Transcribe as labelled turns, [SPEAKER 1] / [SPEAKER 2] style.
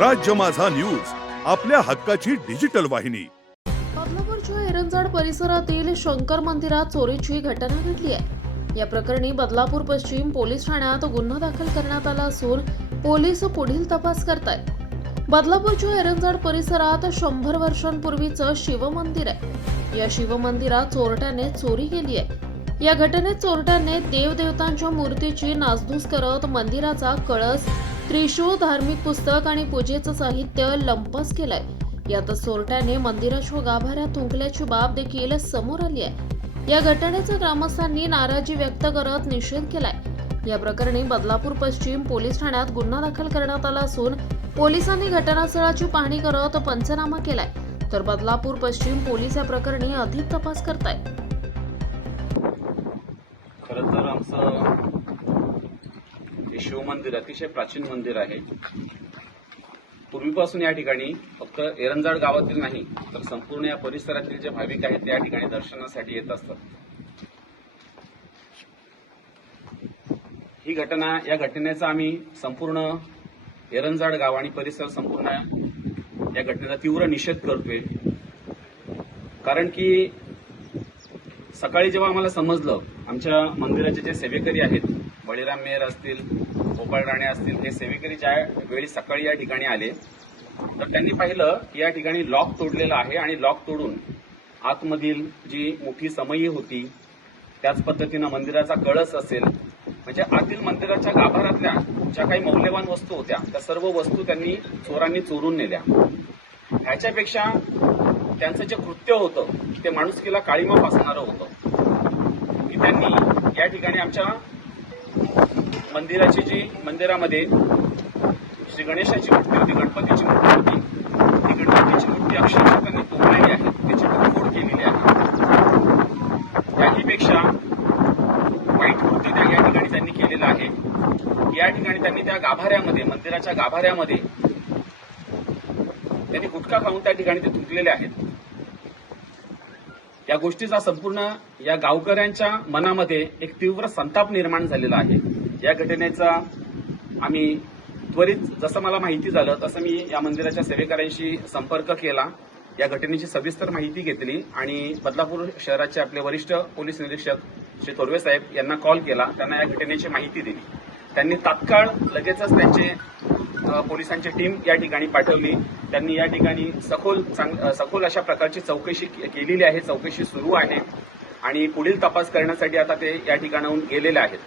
[SPEAKER 1] राज्य माझा न्यूज आपल्या हक्काची डिजिटल वाहिनी.
[SPEAKER 2] बदलापूरच्या एरंजाड परिसरातील शंकर मंदिरात चोरीची घटना घडली आहे. या प्रकरणी बदलापूर पश्चिम पोलीस ठाण्यात गुन्हा दाखल करण्यात आला असून पोलीस पुढील तपास करतायत. बदलापूरच्या एरंजाड परिसरात शंभर वर्षांपूर्वीचं शिवमंदिर आहे. या शिवमंदिरात चोरट्याने चोरी केली आहे. या घटनेत चोरट्याने देवदेवतांच्या मूर्तीची नासधूस करत मंदिराचा कळस त्रिशूळ धार्मिक पुस्तक आणि पूजेचं साहित्य लंपस केलंय. यातच चोरट्याने मंदिराच्या गाभाऱ्यात थुंकल्याची बाब देखील समोर आली आहे. या घटनेचा ग्रामस्थांनी नाराजी व्यक्त करत निषेध केलाय. या प्रकरणी बदलापूर पश्चिम पोलीस ठाण्यात गुन्हा दाखल करण्यात आला असून पोलिसांनी घटनास्थळाची पाहणी करत पंचनामा केलाय. तर बदलापूर पश्चिम पोलीस या प्रकरणी अधिक तपास करतायत.
[SPEAKER 3] खरं तर आमचं शिवमंदिर अतिशय प्राचीन मंदिर आहे. पूर्वीपासून या ठिकाणी फक्त एरंजाड गावातील नाही तर संपूर्ण या परिसरातील जे भाविक आहेत त्या ठिकाणी दर्शनासाठी येत असतात. ही घटना या घटनेचा आम्ही संपूर्ण एरंजाड गाव आणि परिसर संपूर्ण या घटनेचा तीव्र निषेध करतोय. कारण की सकाळी जेव्हा आम्हाला समजलं आमच्या मंदिराचे जे सेवेकरी आहेत बळीराम मेयर असतील गोपाळ राणे असतील हे सेविकरी ज्या वेळी सकाळी या ठिकाणी आले तर त्यांनी पाहिलं की या ठिकाणी लॉक तोडलेला आहे आणि लॉक तोडून आतमधील जी मोठी समयी होती त्याच पद्धतीनं मंदिराचा कळस असेल म्हणजे आतील मंदिराच्या गाभारातल्या ज्या काही मौल्यवान वस्तू होत्या त्या सर्व वस्तू त्यांनी चोरांनी चोरून नेल्या. ह्याच्यापेक्षा त्यांचं जे कृत्य होतं ते माणुसकीला काळीमा फासणारं होतं. की त्यांनी या ठिकाणी आमच्या मंदिराची जी मंदिरामध्ये श्री गणेशाची मूर्ती होती गणपतीची मूर्ती होती ती गणपतीची मूर्ती अक्षरशः त्यांनी तोडलेली आहे त्याची तोडफोड केलेली आहे. त्याहीपेक्षा वाईट कृत्य त्या या ठिकाणी त्यांनी केलेलं आहे. या ठिकाणी त्यांनी त्या गाभाऱ्यामध्ये मंदिराच्या गाभाऱ्यामध्ये त्यांनी गुटखा खाऊन त्या ठिकाणी ते तुटलेले आहेत. या गोष्टीचा संपूर्ण या गावकऱ्यांच्या मनामध्ये एक तीव्र संताप निर्माण झालेला आहे. या घटनेचा आम्ही त्वरित जसं मला माहिती झालं तसं मी या मंदिराच्या सेवेकऱ्यांशी संपर्क केला. या घटनेची सविस्तर माहिती घेतली आणि बदलापूर शहराचे आपले वरिष्ठ पोलीस निरीक्षक श्री थोरवे साहेब यांना कॉल केला. त्यांना या घटनेची माहिती दिली. त्यांनी तात्काळ लगेचच त्यांचे पोलिसांची टीम या ठिकाणी पाठवली. त्यांनी या ठिकाणी सखोल चांग- सखोल अशा प्रकारची चौकशी के- केलेली आहे. चौकशी सुरू आहे. आणि पुढील तपास करण्यासाठी आता ते या ठिकाणाहून गेलेले आहेत.